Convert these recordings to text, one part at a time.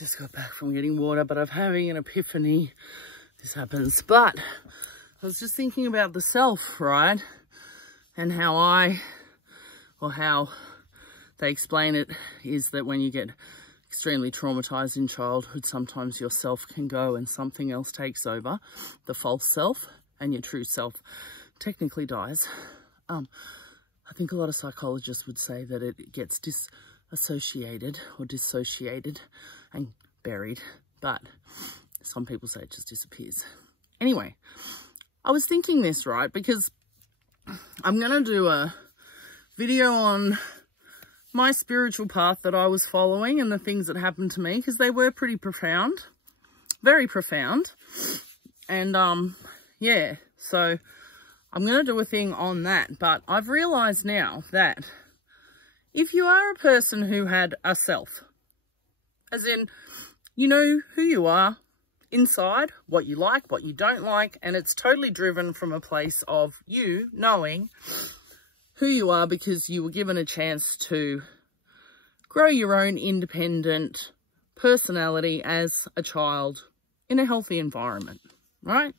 just got back from getting water, but I'm having an epiphany. This happens. But I was just thinking about the self, right? And how they explain it is that when you get extremely traumatized in childhood, sometimes your self can go and something else takes over. The false self, and your true self technically dies. I think a lot of psychologists would say that it gets disassociated or dissociated and buried, but some people say it just disappears. Anyway, I was thinking this, right, because I'm going to do a video on my spiritual path that I was following and the things that happened to me, because they were pretty profound, very profound. And yeah, so I'm going to do a thing on that. But I've realized now that if you are a person who had a self, as in, you know who you are inside, what you like, what you don't like, and it's totally driven from a place of you knowing who you are because you were given a chance to grow your own independent personality as a child in a healthy environment, right?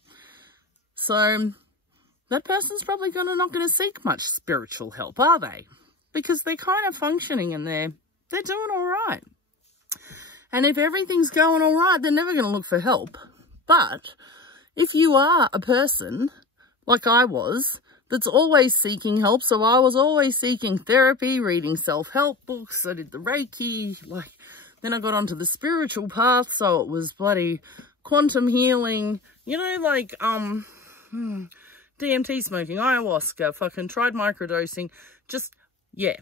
So that person's probably not going to seek much spiritual help, are they? Because they're kind of functioning and they're doing all right. And if everything's going all right, they're never going to look for help. But if you are a person, like I was, that's always seeking help, so I was always seeking therapy, reading self-help books, I did the Reiki, then I got onto the spiritual path, so it was bloody quantum healing, you know, like, DMT smoking, ayahuasca, fucking tried microdosing, just, yeah,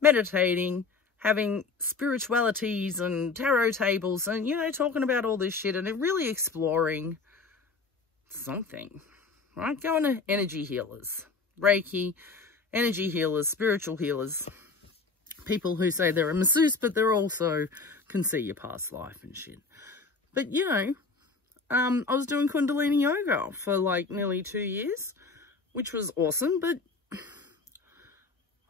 meditating, having spiritualities and tarot tables and, you know, talking about all this shit and really exploring something, right? Going to energy healers, Reiki, energy healers, spiritual healers, people who say they're a masseuse, but they're also can see your past life and shit. But, you know, I was doing Kundalini yoga for like nearly 2 years, which was awesome, but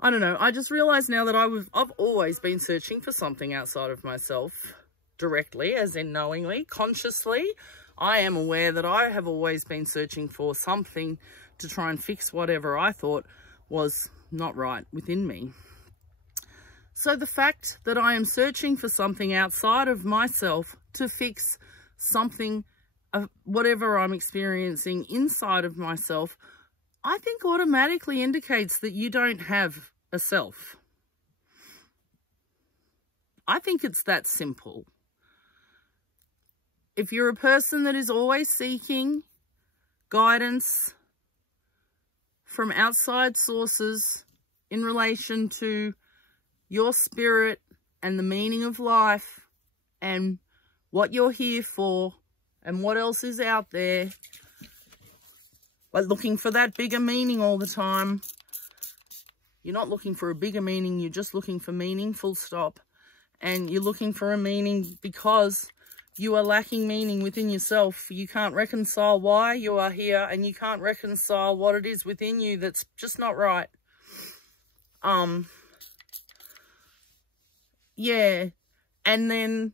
I don't know. I just realized now that I've always been searching for something outside of myself directly, as in knowingly, consciously. I am aware that I have always been searching for something to try and fix whatever I thought was not right within me. So the fact that I am searching for something outside of myself to fix something, whatever I'm experiencing inside of myself, I think automatically indicates that you don't have a self. I think it's that simple. If you're a person that is always seeking guidance from outside sources in relation to your spirit and the meaning of life and what you're here for and what else is out there, like looking for that bigger meaning all the time. You're not looking for a bigger meaning, you're just looking for meaning, full stop. And you're looking for a meaning because you are lacking meaning within yourself. You can't reconcile why you are here, and you can't reconcile what it is within you that's just not right. Yeah. And then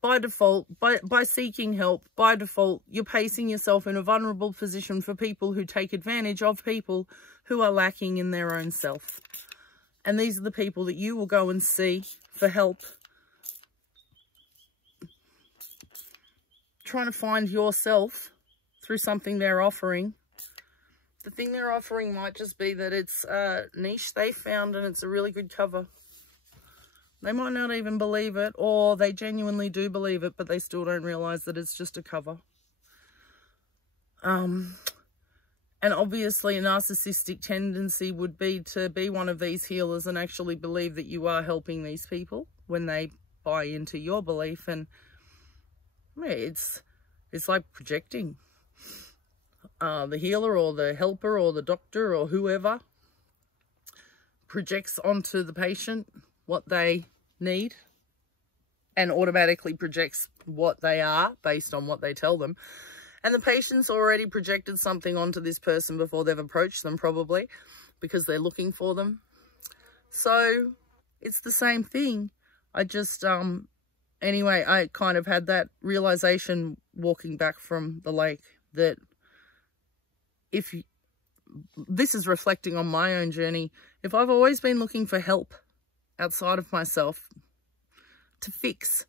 by default, by seeking help, by default, you're placing yourself in a vulnerable position for people who take advantage of people who are lacking in their own self. And these are the people that you will go and see for help, trying to find yourself through something they're offering. The thing they're offering might just be that it's a niche they found and it's a really good cover. They might not even believe it, or they genuinely do believe it, but they still don't realize that it's just a cover. And obviously a narcissistic tendency would be to be one of these healers and actually believe that you are helping these people when they buy into your belief. And yeah, it's like projecting. The healer or the helper or the doctor or whoever projects onto the patient what they need and automatically projects what they are based on what they tell them. And the patient's already projected something onto this person before they've approached them, probably, because they're looking for them. So it's the same thing. I just, anyway, I kind of had that realization walking back from the lake that if you, this is reflecting on my own journey, if I've always been looking for help outside of myself to fix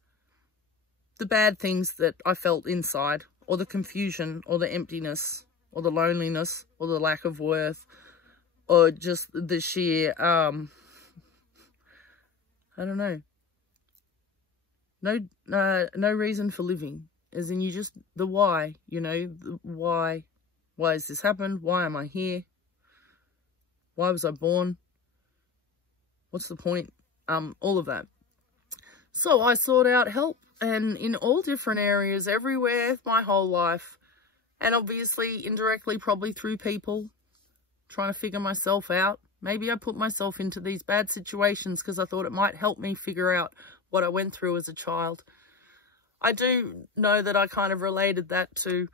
the bad things that I felt inside, or the confusion, or the emptiness, or the loneliness, or the lack of worth, or just the sheer, I don't know, no reason for living, as in you just, the why, you know, the why has this happened? Why am I here? Why was I born? What's the point? All of that. So I sought out help, and in all different areas, everywhere, my whole life, and obviously indirectly probably through people, trying to figure myself out. Maybe I put myself into these bad situations because I thought it might help me figure out what I went through as a child. I do know that I kind of related that to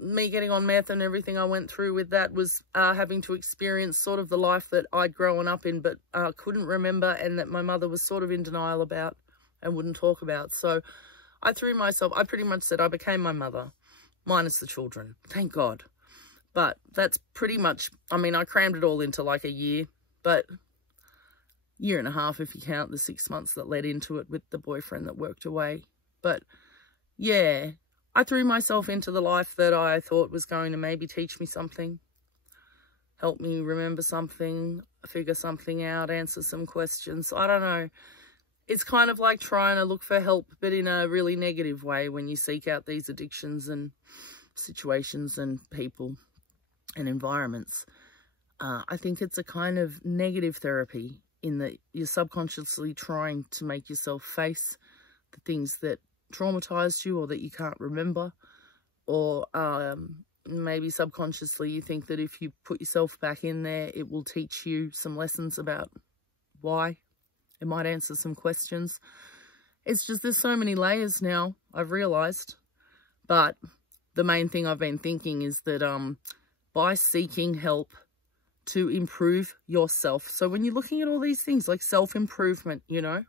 me getting on meth, and everything I went through with that was having to experience sort of the life that I'd grown up in, but couldn't remember, and that my mother was sort of in denial about and wouldn't talk about. So I threw myself, I pretty much said I became my mother, minus the children, thank God. But that's pretty much, I mean, I crammed it all into like a year, but year and a half if you count the 6 months that led into it with the boyfriend that worked away. But yeah, I threw myself into the life that I thought was going to maybe teach me something, help me remember something, figure something out, answer some questions. I don't know. It's kind of like trying to look for help, but in a really negative way when you seek out these addictions and situations and people and environments. I think it's a kind of negative therapy in that you're subconsciously trying to make yourself face the things that traumatized you or that you can't remember, or maybe subconsciously you think that if you put yourself back in there, it will teach you some lessons about why. It might answer some questions. It's just, there's so many layers now, I've realized. But the main thing I've been thinking is that by seeking help to improve yourself, so when you're looking at all these things like self-improvement, you know,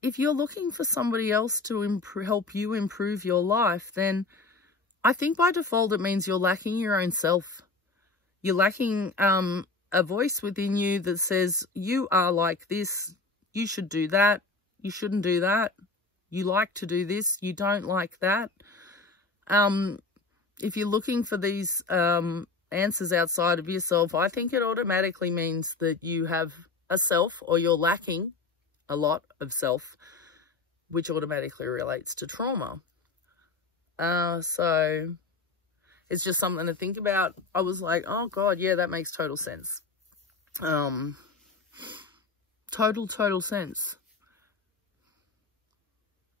if you're looking for somebody else to help you improve your life, then I think by default it means you're lacking your own self. You're lacking a voice within you that says, you are like this, you should do that, you shouldn't do that, you like to do this, you don't like that. If you're looking for these answers outside of yourself, I think it automatically means that you have a self, or you're lacking a lot of self, which automatically relates to trauma. So it's just something to think about. I was like, oh God, yeah, that makes total sense. Total sense.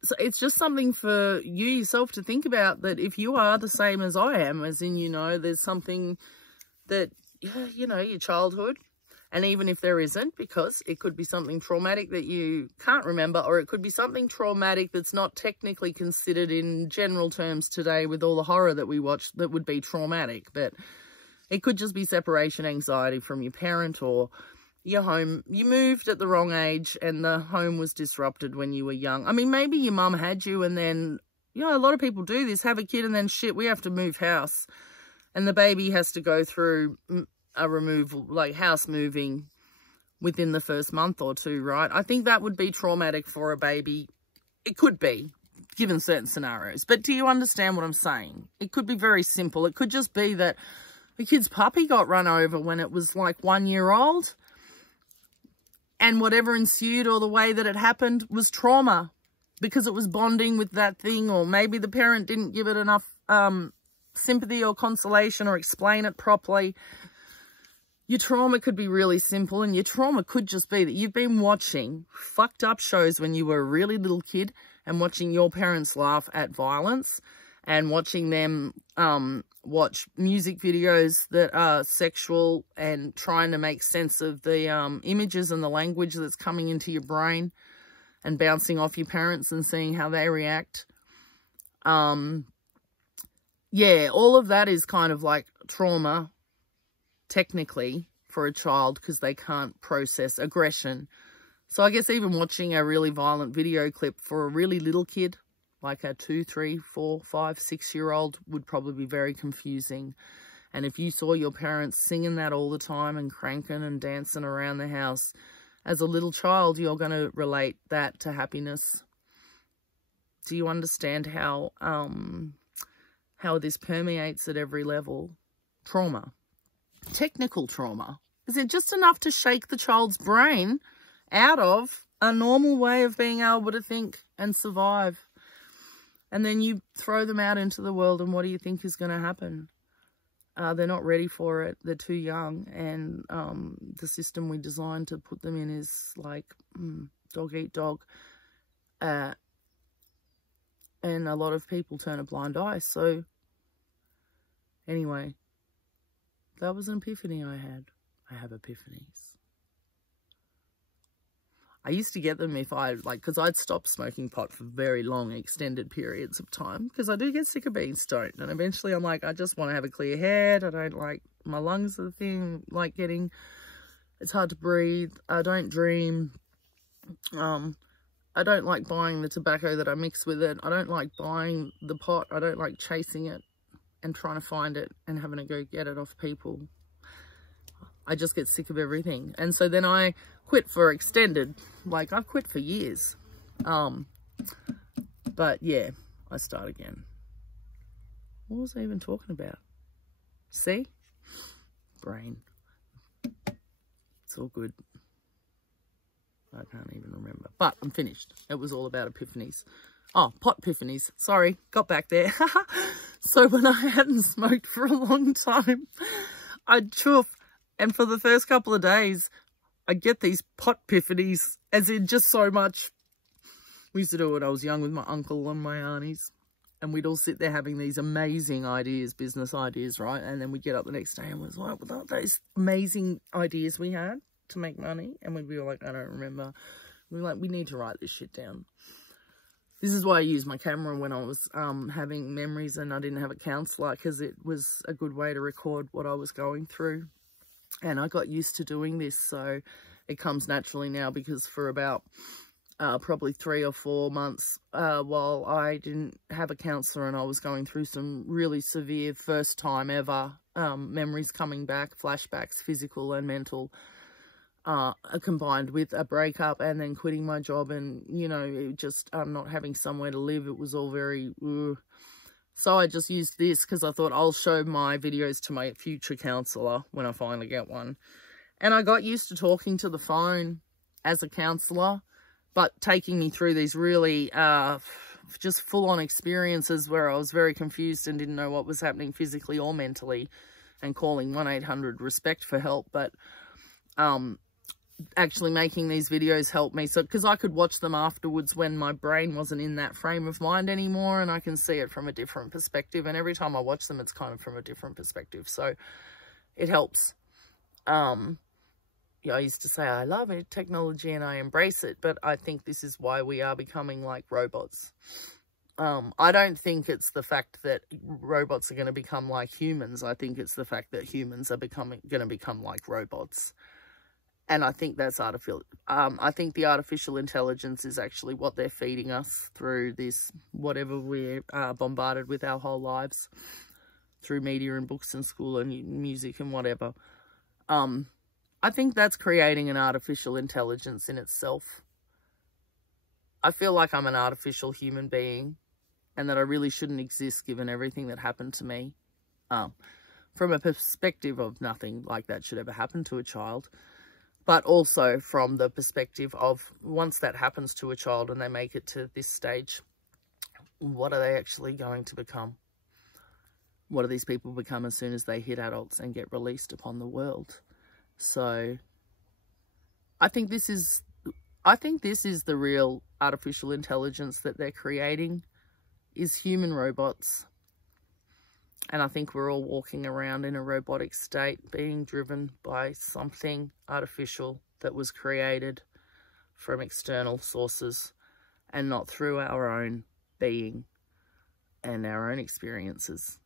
So it's just something for you yourself to think about, that if you are the same as I am, as in, you know, there's something that, you know, your childhood, and even if there isn't, because it could be something traumatic that you can't remember, or it could be something traumatic that's not technically considered in general terms today with all the horror that we watch that would be traumatic. But it could just be separation anxiety from your parent, or your home, you moved at the wrong age and the home was disrupted when you were young. I mean, maybe your mum had you and then, you know, a lot of people do this, have a kid and then shit, we have to move house. And the baby has to go through a removal, like house moving within the first month or two, right? I think that would be traumatic for a baby. It could be, given certain scenarios. But do you understand what I'm saying? It could be very simple. It could just be that the kid's puppy got run over when it was like 1 year old. And whatever ensued, or the way that it happened, was trauma because it was bonding with that thing, or maybe the parent didn't give it enough sympathy or consolation or explain it properly. Your trauma could be really simple, and your trauma could just be that you've been watching fucked up shows when you were a really little kid and watching your parents laugh at violence and watching them watch music videos that are sexual and trying to make sense of the images and the language that's coming into your brain and bouncing off your parents and seeing how they react. Yeah, all of that is kind of like trauma, technically, for a child, because they can't process aggression. So I guess even watching a really violent video clip for a really little kid, like a 2, 3, 4, 5, 6-year-old, would probably be very confusing. And if you saw your parents singing that all the time and cranking and dancing around the house, as a little child, you're going to relate that to happiness. Do you understand how this permeates at every level? Trauma. Technical trauma. Is it just enough to shake the child's brain out of a normal way of being able to think and survive? And then you throw them out into the world, and what do you think is going to happen? They're not ready for it. They're too young. And the system we designed to put them in is like dog eat dog. And a lot of people turn a blind eye. So anyway, that was an epiphany I had. I have epiphanies. I used to get them if because I'd stopped smoking pot for very long, extended periods of time, because I do get sick of being stoned. And eventually I'm like, I just want to have a clear head. I don't like, my lungs are the thing, like it's hard to breathe. I don't dream. I don't like buying the tobacco that I mix with it. I don't like buying the pot. I don't like chasing it and trying to find it and having to go get it off people. I just get sick of everything. And so then I quit for extended, like I've quit for years. But yeah, I start again. What was I even talking about? See? Brain. It's all good. I can't even remember. But I'm finished. It was all about epiphanies. Oh, Potpiphanies. Sorry, got back there. So when I hadn't smoked for a long time, I'd chuff. And for the first couple of days, I'd get these Potpiphanies, as in just so much. We used to do it when I was young with my uncle and my aunties. And we'd all sit there having these amazing ideas, business ideas, right? And then we'd get up the next day and was like, what were those amazing ideas we had to make money? And we'd be like, I don't remember. We were like, we need to write this shit down. This is why I used my camera when I was having memories and I didn't have a counsellor, because it was a good way to record what I was going through. And I got used to doing this, so it comes naturally now, because for about probably 3 or 4 months while I didn't have a counsellor and I was going through some really severe first time ever memories coming back, flashbacks, physical and mental, combined with a breakup and then quitting my job and, you know, just not having somewhere to live. It was all very... So I just used this because I thought I'll show my videos to my future counsellor when I finally get one. And I got used to talking to the phone as a counsellor, but taking me through these really just full-on experiences where I was very confused and didn't know what was happening physically or mentally, and calling 1-800-RESPECT for help. But actually making these videos helped me, so because I could watch them afterwards when my brain wasn't in that frame of mind anymore, and I can see it from a different perspective, and every time I watch them it's kind of from a different perspective, so it helps. Yeah, I used to say I love it, technology, and I embrace it, but I think this is why we are becoming like robots. I don't think it's the fact that robots are going to become like humans. I think it's the fact that humans are going to become like robots. And I think that's artificial. I think the artificial intelligence is actually what they're feeding us through this, whatever we're bombarded with our whole lives, through media and books and school and music and whatever. I think that's creating an artificial intelligence in itself. I feel like I'm an artificial human being and that I really shouldn't exist given everything that happened to me. From a perspective of nothing like that should ever happen to a child. But also from the perspective of once that happens to a child and they make it to this stage, what are they actually going to become? What do these people become as soon as they hit adults and get released upon the world? So I think this is the real artificial intelligence that they're creating, is human robots. And I think we're all walking around in a robotic state, being driven by something artificial that was created from external sources and not through our own being and our own experiences.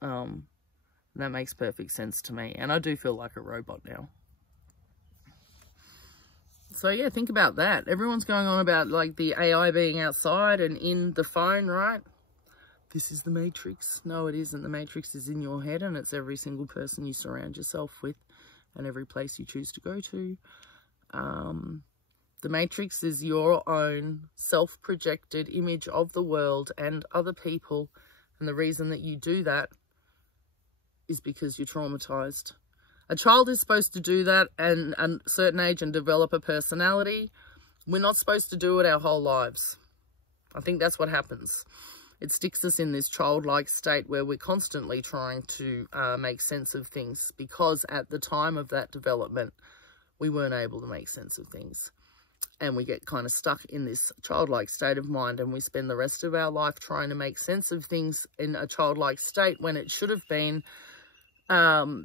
That makes perfect sense to me. And I do feel like a robot now. So yeah, think about that. Everyone's going on about like the AI being outside and in the phone, right? This is the Matrix. No, it isn't. The Matrix is in your head, and it's every single person you surround yourself with and every place you choose to go to. The Matrix is your own self-projected image of the world and other people. And the reason that you do that is because you're traumatized. A child is supposed to do that at a certain age and develop a personality. We're not supposed to do it our whole lives. I think that's what happens. It sticks us in this childlike state where we're constantly trying to make sense of things, because at the time of that development, we weren't able to make sense of things. And we get kind of stuck in this childlike state of mind, and we spend the rest of our life trying to make sense of things in a childlike state when it should have been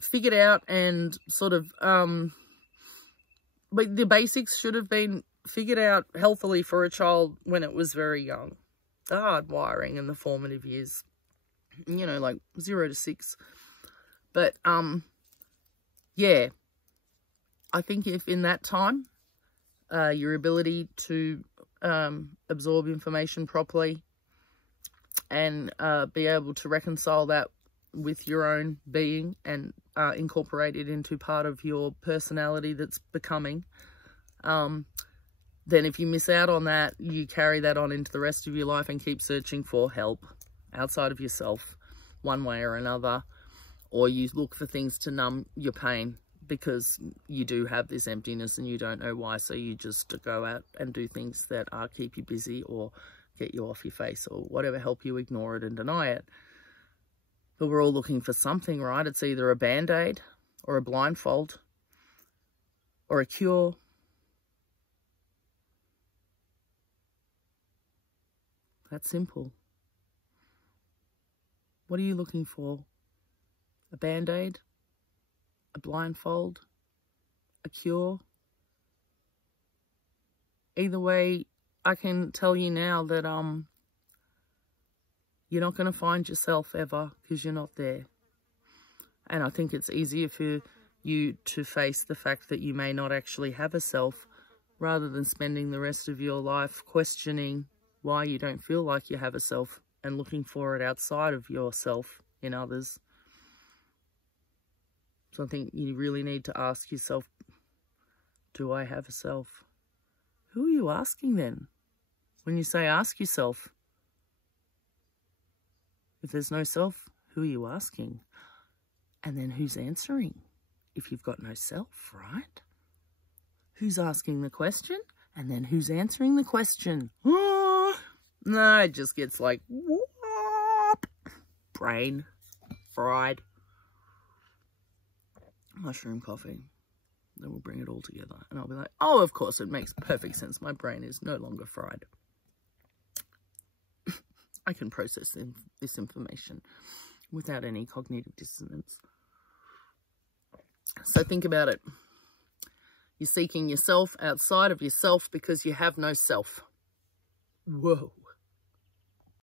figured out and sort of, but the basics should have been figured out healthily for a child when it was very young. The hard wiring and the formative years, you know, like 0 to 6. But, yeah, I think if in that time, your ability to absorb information properly and be able to reconcile that with your own being and incorporate it into part of your personality that's becoming, then if you miss out on that, you carry that on into the rest of your life and keep searching for help outside of yourself one way or another, or you look for things to numb your pain because you do have this emptiness and you don't know why, so you just go out and do things that keep you busy or get you off your face or whatever, help you ignore it and deny it. But we're all looking for something, right? It's either a band-aid or a blindfold or a cure. That's simple. What are you looking for? A band-aid? A blindfold? A cure? Either way, I can tell you now that you're not going to find yourself ever, because you're not there. And I think it's easier for you to face the fact that you may not actually have a self, rather than spending the rest of your life questioning why you don't feel like you have a self and looking for it outside of yourself in others. So I think you really need to ask yourself, do I have a self? Who are you asking then? When you say ask yourself, if there's no self, who are you asking? And then who's answering? If you've got no self, right? Who's asking the question? And then who's answering the question? No, it just gets like, whoop, brain fried. Mushroom coffee. Then we'll bring it all together. And I'll be like, oh, of course, it makes perfect sense. My brain is no longer fried. I can process this information without any cognitive dissonance. So think about it. You're seeking yourself outside of yourself because you have no self. Whoa.